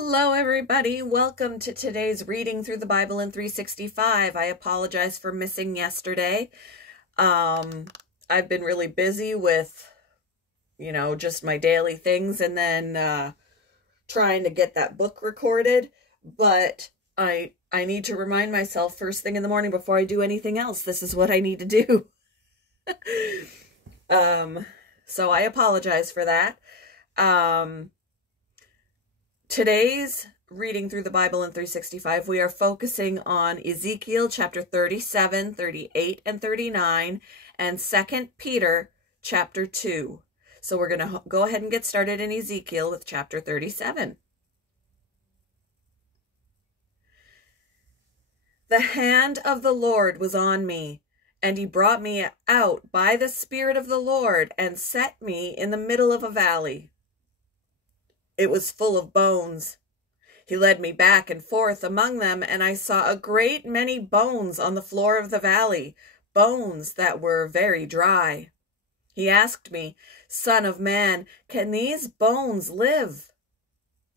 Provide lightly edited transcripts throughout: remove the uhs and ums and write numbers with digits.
Hello, everybody. Welcome to today's Reading Through the Bible in 365. I apologize for missing yesterday. I've been really busy with, just my daily things and then trying to get that book recorded. But I need to remind myself first thing in the morning before I do anything else. This is what I need to do. So I apologize for that. Today's Reading Through the Bible in 365, we are focusing on Ezekiel chapter 37, 38, and 39, and 2 Peter chapter 2. So we're going to go ahead and get started in Ezekiel with chapter 37. The hand of the Lord was on me, and he brought me out by the Spirit of the Lord and set me in the middle of a valley. It was full of bones. He led me back and forth among them, and I saw a great many bones on the floor of the valley, bones that were very dry. He asked me, "Son of man, can these bones live?"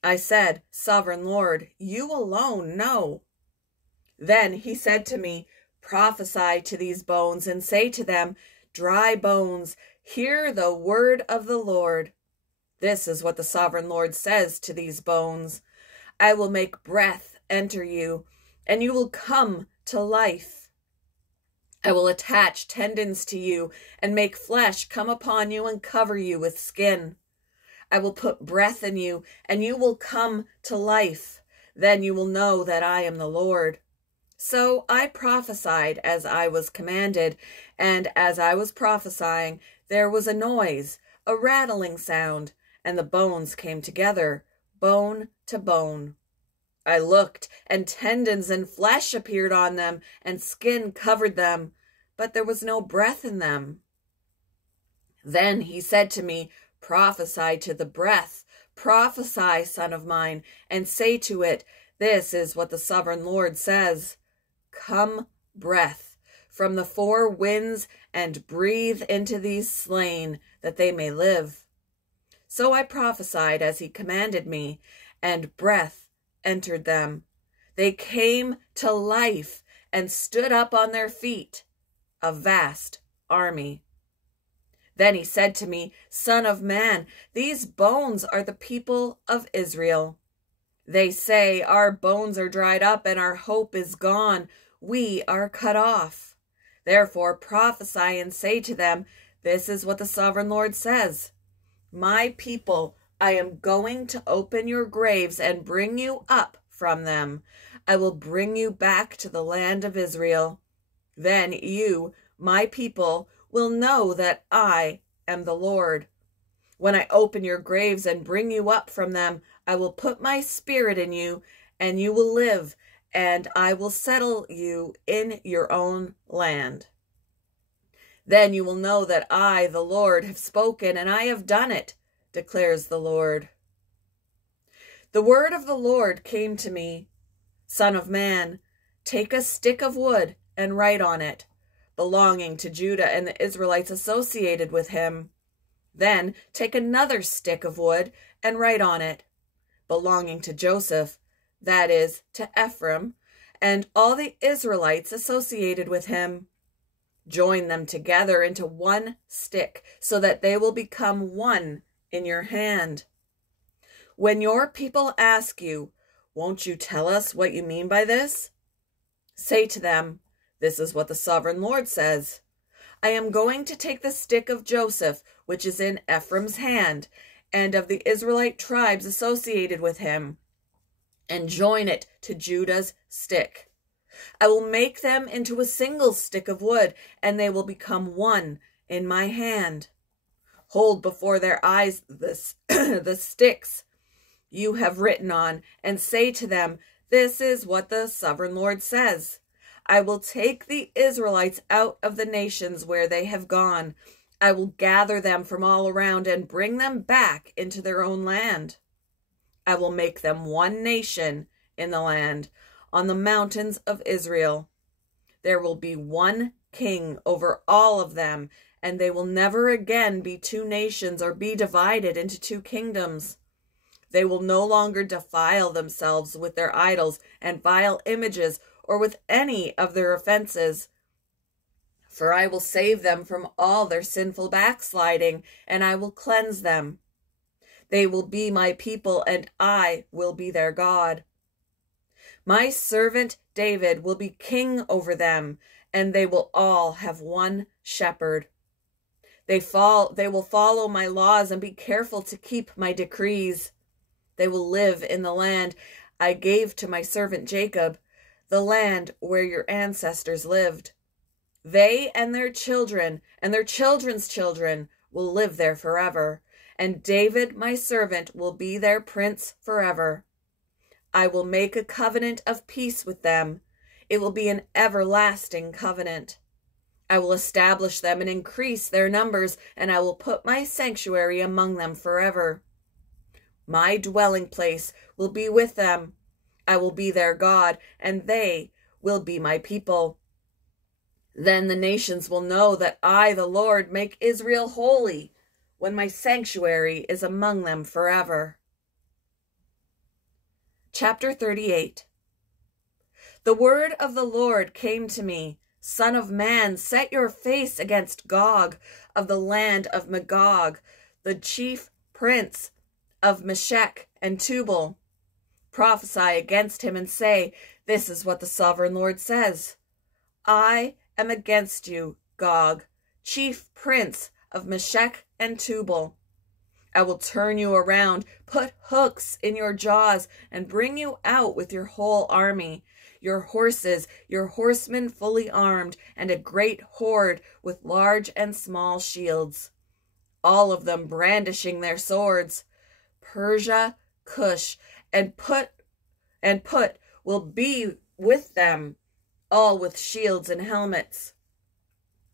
I said, "Sovereign Lord, you alone know." Then he said to me, "Prophesy to these bones and say to them, dry bones, hear the word of the Lord. This is what the Sovereign Lord says to these bones. I will make breath enter you, and you will come to life. I will attach tendons to you and make flesh come upon you and cover you with skin. I will put breath in you, and you will come to life. Then you will know that I am the Lord." So I prophesied as I was commanded, and as I was prophesying, there was a noise, a rattling sound, and the bones came together, bone to bone. I looked, and tendons and flesh appeared on them, and skin covered them, but there was no breath in them. Then he said to me, "Prophesy to the breath, prophesy, son of mine, and say to it, this is what the Sovereign Lord says. Come, breath, from the four winds, and breathe into these slain, that they may live." So I prophesied as he commanded me, and breath entered them. They came to life and stood up on their feet, a vast army. Then he said to me, "Son of man, these bones are the people of Israel. They say, our bones are dried up and our hope is gone. We are cut off. Therefore prophesy and say to them, this is what the Sovereign Lord says. My people, I am going to open your graves and bring you up from them. I will bring you back to the land of Israel. Then you, my people, will know that I am the Lord. When I open your graves and bring you up from them, I will put my spirit in you, and you will live, and I will settle you in your own land. Then you will know that I, the Lord, have spoken, and I have done it, declares the Lord. The word of the Lord came to me, "Son of man, take a stick of wood and write on it, belonging to Judah and the Israelites associated with him. Then take another stick of wood and write on it, belonging to Joseph, that is, to Ephraim, and all the Israelites associated with him. Join them together into one stick, so that they will become one in your hand. When your people ask you, 'Won't you tell us what you mean by this?' say to them, 'This is what the Sovereign Lord says. I am going to take the stick of Joseph, which is in Ephraim's hand, and of the Israelite tribes associated with him, and join it to Judah's stick. I will make them into a single stick of wood, and they will become one in my hand. Hold before their eyes the sticks you have written on, and say to them, this is what the Sovereign Lord says. I will take the Israelites out of the nations where they have gone. I will gather them from all around and bring them back into their own land. I will make them one nation in the land, on the mountains of Israel. There will be one king over all of them, and they will never again be two nations or be divided into two kingdoms. They will no longer defile themselves with their idols and vile images, or with any of their offenses. For I will save them from all their sinful backsliding, and I will cleanse them. They will be my people, and I will be their God. My servant David will be king over them, and they will all have one shepherd. They will follow my laws and be careful to keep my decrees. They will live in the land I gave to my servant Jacob, the land where your ancestors lived. They and their children and their children's children will live there forever, and David, my servant, will be their prince forever. I will make a covenant of peace with them. It will be an everlasting covenant. I will establish them and increase their numbers, and I will put my sanctuary among them forever. My dwelling place will be with them. I will be their God, and they will be my people. Then the nations will know that I, the Lord, make Israel holy, when my sanctuary is among them forever. Chapter 38. The word of the Lord came to me, Son of man, set your face against Gog of the land of Magog, the chief prince of Meshech and Tubal. Prophesy against him and say, This is what the sovereign Lord says. I am against you, Gog, chief prince of Meshech and Tubal. I will turn you around, put hooks in your jaws, and bring you out with your whole army, your horses, your horsemen fully armed, and a great horde with large and small shields, all of them brandishing their swords. Persia, Cush, and Put will be with them, all with shields and helmets.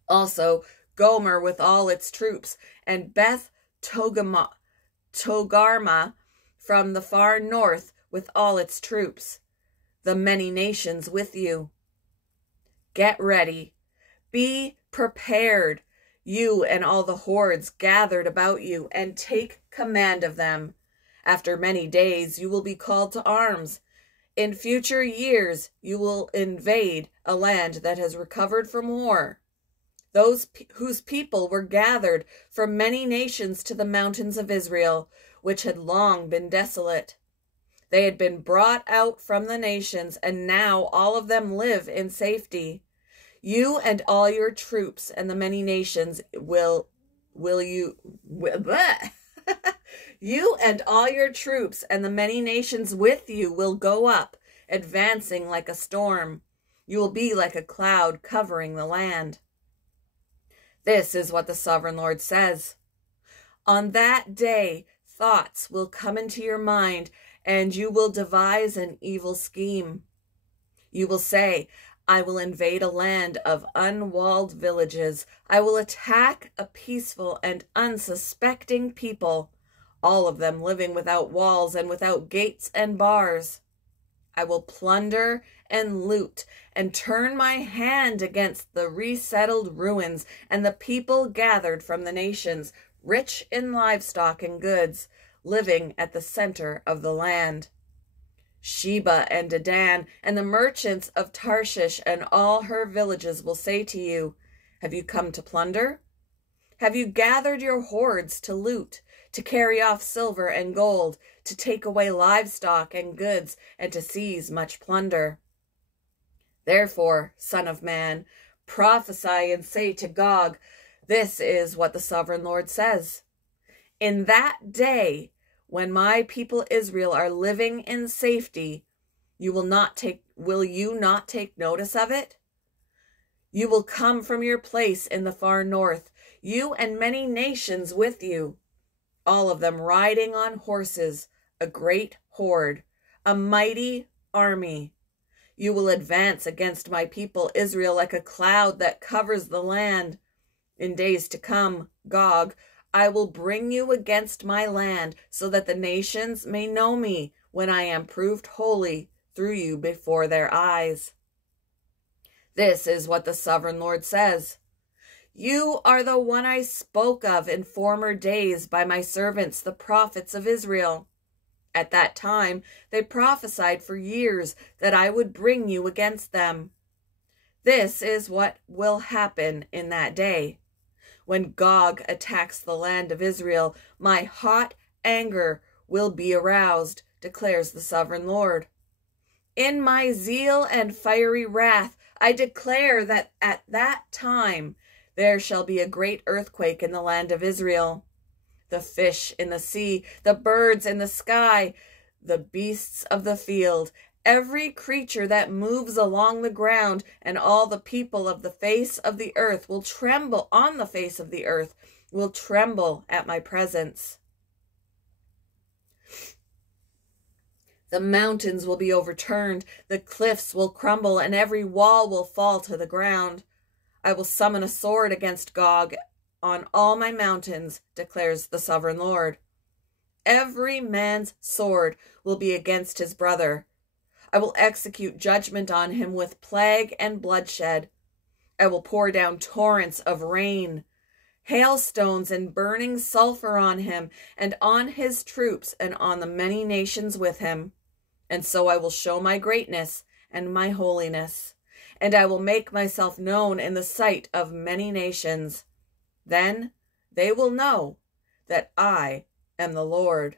Also Gomer with all its troops, and Beth Togarmah from the far north with all its troops, the many nations with you. Get ready, be prepared, you and all the hordes gathered about you, and take command of them. After many days you will be called to arms. In future years you will invade a land that has recovered from war. Those whose people were gathered from many nations to the mountains of Israel, which had long been desolate. They had been brought out from the nations, and now all of them live in safety. You and all your troops and the many nations You and all your troops and the many nations with you will go up, advancing like a storm. You will be like a cloud covering the land. This is what the sovereign Lord says. On that day, thoughts will come into your mind, and you will devise an evil scheme. You will say, I will invade a land of unwalled villages. I will attack a peaceful and unsuspecting people, all of them living without walls and without gates and bars. I will plunder and loot and turn my hand against the resettled ruins and the people gathered from the nations, rich in livestock and goods, living at the center of the land. Sheba and Dedan and the merchants of Tarshish and all her villages will say to you, Have you come to plunder? Have you gathered your hordes to loot, to carry off silver and gold, to take away livestock and goods, and to seize much plunder? Therefore, Son of man, prophesy and say to Gog, This is what the sovereign Lord says. In that day, when my people Israel are living in safety, will you not take notice of it? You will come from your place in the far north, you and many nations with you, all of them riding on horses, a great horde, a mighty army. You will advance against my people Israel like a cloud that covers the land. In days to come, Gog, I will bring you against my land, so that the nations may know me when I am proved holy through you before their eyes. This is what the sovereign Lord says. You are the one I spoke of in former days by my servants, the prophets of Israel. At that time they prophesied for years that I would bring you against them. This is what will happen in that day. When Gog attacks the land of Israel, my hot anger will be aroused, declares the sovereign Lord. In my zeal and fiery wrath, I declare that at that time there shall be a great earthquake in the land of Israel. The fish in the sea, the birds in the sky, the beasts of the field, every creature that moves along the ground, and all the people of the face of the earth will tremble on the face of the earth, will tremble at my presence. The mountains will be overturned, the cliffs will crumble, and every wall will fall to the ground. I will summon a sword against Gog on all my mountains, declares the sovereign Lord. Every man's sword will be against his brother. I will execute judgment on him with plague and bloodshed. I will pour down torrents of rain, hailstones and burning sulfur on him and on his troops and on the many nations with him. And so I will show my greatness and my holiness, and I will make myself known in the sight of many nations. Then they will know that I am the Lord.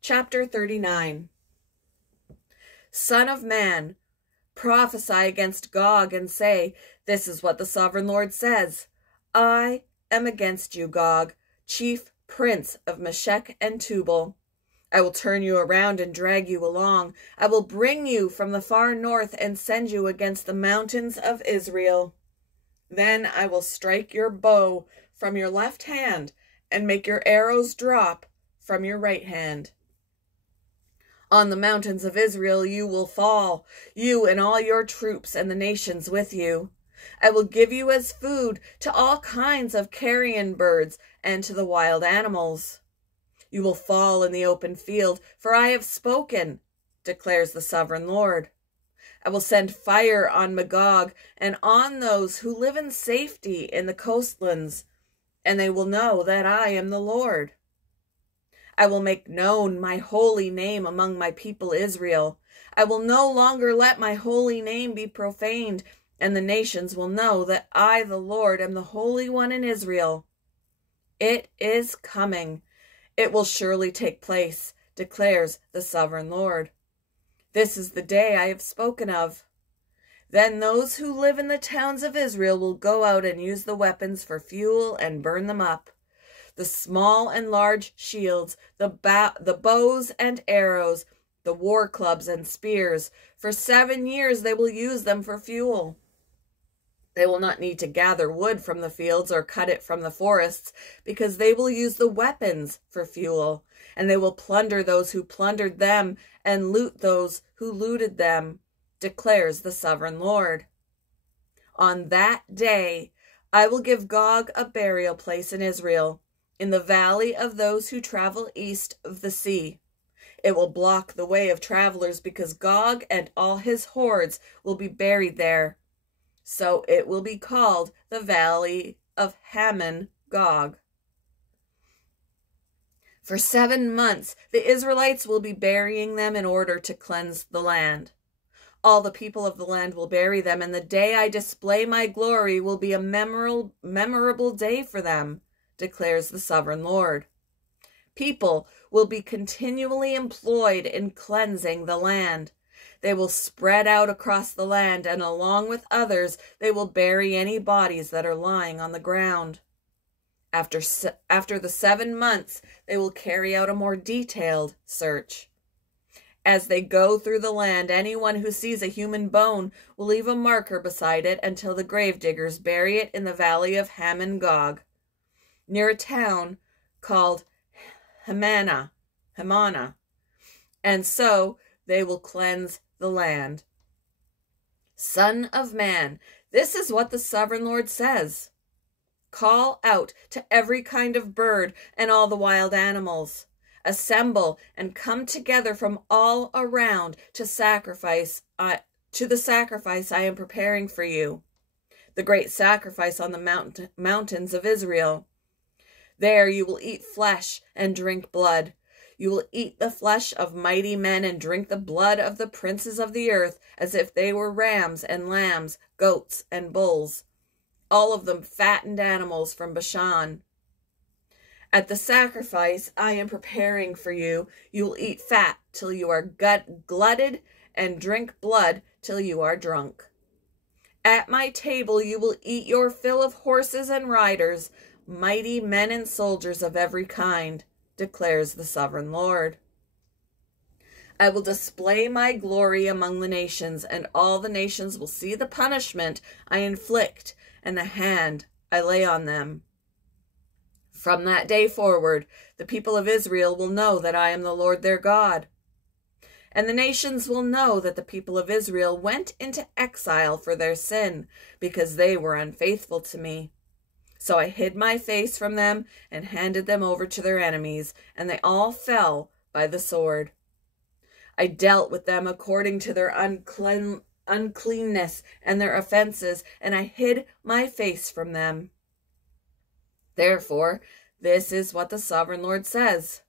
Chapter 39. Son of man, prophesy against Gog and say, this is what the sovereign Lord says. I am against you, Gog, chief prince of Meshech and Tubal. I will turn you around and drag you along. I will bring you from the far north and send you against the mountains of Israel. Then I will strike your bow from your left hand and make your arrows drop from your right hand. On the mountains of Israel you will fall, you and all your troops and the nations with you. I will give you as food to all kinds of carrion birds and to the wild animals. You will fall in the open field, for I have spoken, declares the sovereign Lord. I will send fire on Magog and on those who live in safety in the coastlands, and they will know that I am the Lord. I will make known my holy name among my people Israel. I will no longer let my holy name be profaned, and the nations will know that I, the Lord, am the Holy One in Israel. It is coming. It will surely take place, declares the sovereign Lord. This is the day I have spoken of. Then those who live in the towns of Israel will go out and use the weapons for fuel and burn them up. The small and large shields, the bows and arrows, the war clubs and spears. For 7 years they will use them for fuel. They will not need to gather wood from the fields or cut it from the forests, because they will use the weapons for fuel, and they will plunder those who plundered them and loot those who looted them, declares the sovereign Lord. On that day I will give Gog a burial place in Israel, in the valley of those who travel east of the sea. It will block the way of travelers, because Gog and all his hordes will be buried there. So it will be called the Valley of Hamon Gog. For 7 months the Israelites will be burying them in order to cleanse the land. All the people of the land will bury them, and the day I display my glory will be a memorable day for them, declares the sovereign Lord. People will be continually employed in cleansing the land. They will spread out across the land, and along with others they will bury any bodies that are lying on the ground. After the 7 months, they will carry out a more detailed search. As they go through the land, anyone who sees a human bone will leave a marker beside it until the gravediggers bury it in the valley of Hamon Gog, near a town called Hamana, and so they will cleanse the land. Son of man, this is what the sovereign Lord says. Call out to every kind of bird and all the wild animals. Assemble and come together from all around to the sacrifice I am preparing for you, the great sacrifice on the mountains of Israel. There you will eat flesh and drink blood. You will eat the flesh of mighty men and drink the blood of the princes of the earth, as if they were rams and lambs, goats and bulls, all of them fattened animals from Bashan. At the sacrifice I am preparing for you, you will eat fat till you are glutted, and drink blood till you are drunk. At my table you will eat your fill of horses and riders, mighty men and soldiers of every kind, declares the sovereign Lord. I will display my glory among the nations, and all the nations will see the punishment I inflict and the hand I lay on them. From that day forward, the people of Israel will know that I am the Lord their God. And the nations will know that the people of Israel went into exile for their sin, because they were unfaithful to me. So I hid my face from them and handed them over to their enemies, and they all fell by the sword. I dealt with them according to their uncleanness and their offenses, and I hid my face from them. Therefore, this is what the sovereign Lord says.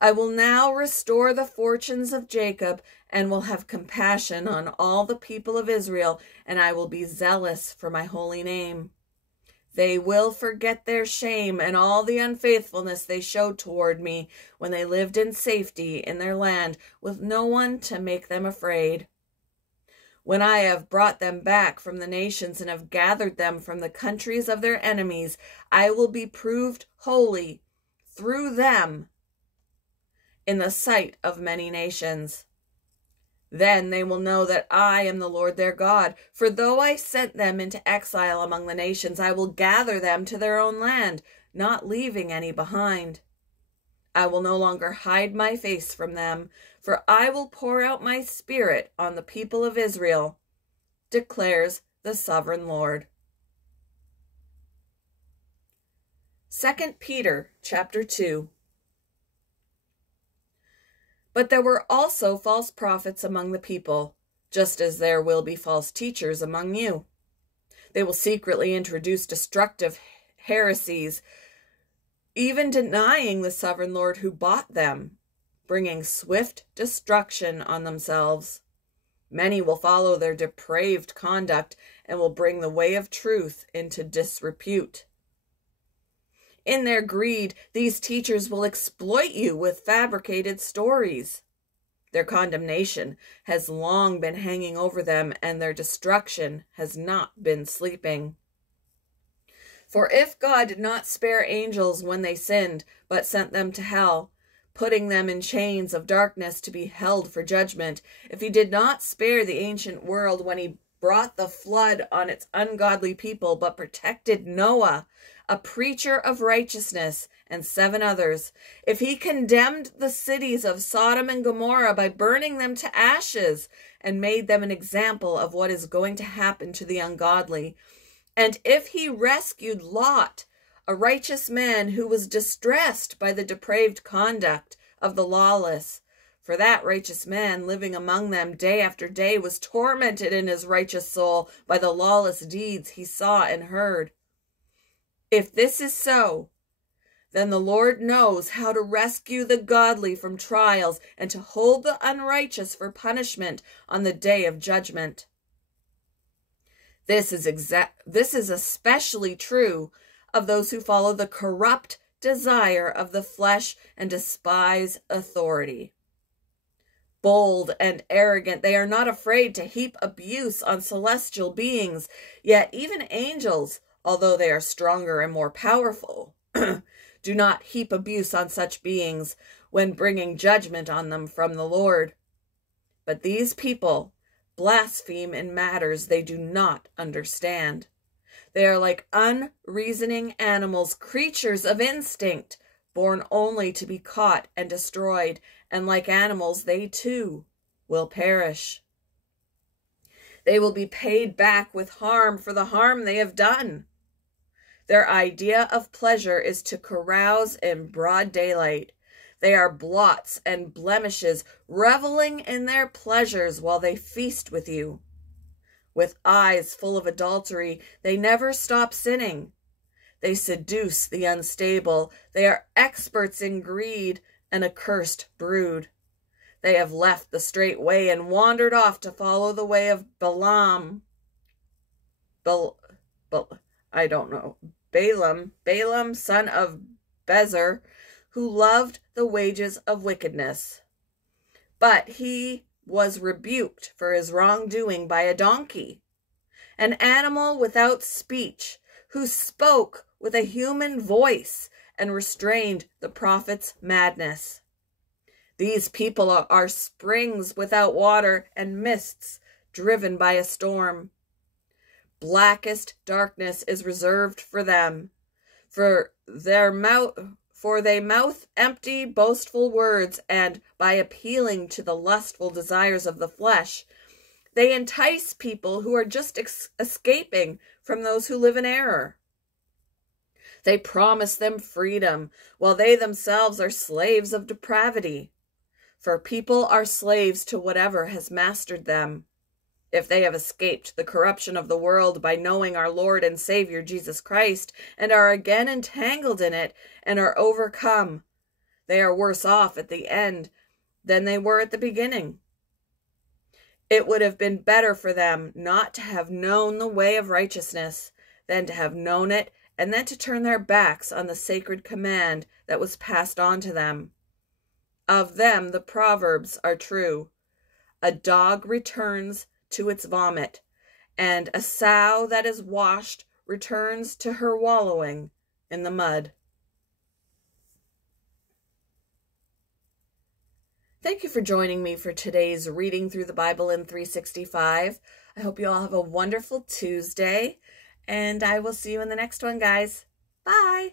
I will now restore the fortunes of Jacob, and will have compassion on all the people of Israel, and I will be zealous for my holy name. They will forget their shame and all the unfaithfulness they showed toward me when they lived in safety in their land, with no one to make them afraid. When I have brought them back from the nations and have gathered them from the countries of their enemies, I will be proved holy through them in the sight of many nations. Then they will know that I am the Lord their God, for though I sent them into exile among the nations, I will gather them to their own land, not leaving any behind. I will no longer hide my face from them, for I will pour out my spirit on the people of Israel, declares the sovereign Lord. 2 Peter chapter 2. But there were also false prophets among the people, just as there will be false teachers among you. They will secretly introduce destructive heresies, even denying the sovereign Lord who bought them, bringing swift destruction on themselves. Many will follow their depraved conduct and will bring the way of truth into disrepute. In their greed, these teachers will exploit you with fabricated stories. Their condemnation has long been hanging over them, and their destruction has not been sleeping. For if God did not spare angels when they sinned, but sent them to hell, putting them in chains of darkness to be held for judgment, if he did not spare the ancient world when he brought the flood on its ungodly people, but protected Noah, a preacher of righteousness, and 7 others, if he condemned the cities of Sodom and Gomorrah by burning them to ashes, and made them an example of what is going to happen to the ungodly, and if he rescued Lot, a righteous man who was distressed by the depraved conduct of the lawless, for that righteous man living among them day after day was tormented in his righteous soul by the lawless deeds he saw and heard. If this is so, then the Lord knows how to rescue the godly from trials and to hold the unrighteous for punishment on the day of judgment. This is especially true of those who follow the corrupt desire of the flesh and despise authority. Bold and arrogant, they are not afraid to heap abuse on celestial beings, yet even angels, although they are stronger and more powerful, do not heap abuse on such beings when bringing judgment on them from the Lord. But these people blaspheme in matters they do not understand. They are like unreasoning animals, creatures of instinct, born only to be caught and destroyed, and like animals, they too will perish. They will be paid back with harm for the harm they have done. Their idea of pleasure is to carouse in broad daylight. They are blots and blemishes, reveling in their pleasures while they feast with you. With eyes full of adultery, they never stop sinning. They seduce the unstable. They are experts in greed an accursed brood. They have left the straight way and wandered off to follow the way of Balaam, son of Bezer, who loved the wages of wickedness. But he was rebuked for his wrongdoing by a donkey, an animal without speech, who spoke with a human voice and restrained the prophet's madness. These people are springs without water and mists driven by a storm. Blackest darkness is reserved for them, for they mouth empty, boastful words, and by appealing to the lustful desires of the flesh, they entice people who are just escaping from those who live in error. They promise them freedom, while they themselves are slaves of depravity. For people are slaves to whatever has mastered them. If they have escaped the corruption of the world by knowing our Lord and Savior Jesus Christ, and are again entangled in it, and are overcome, they are worse off at the end than they were at the beginning. It would have been better for them not to have known the way of righteousness than to have known it and then to turn their backs on the sacred command that was passed on to them. Of them the proverbs are true. A dog returns to its vomit, and a sow that is washed returns to her wallowing in the mud. Thank you for joining me for today's Reading Through the Bible in 365. I hope you all have a wonderful Tuesday, and I will see you in the next one, guys. Bye!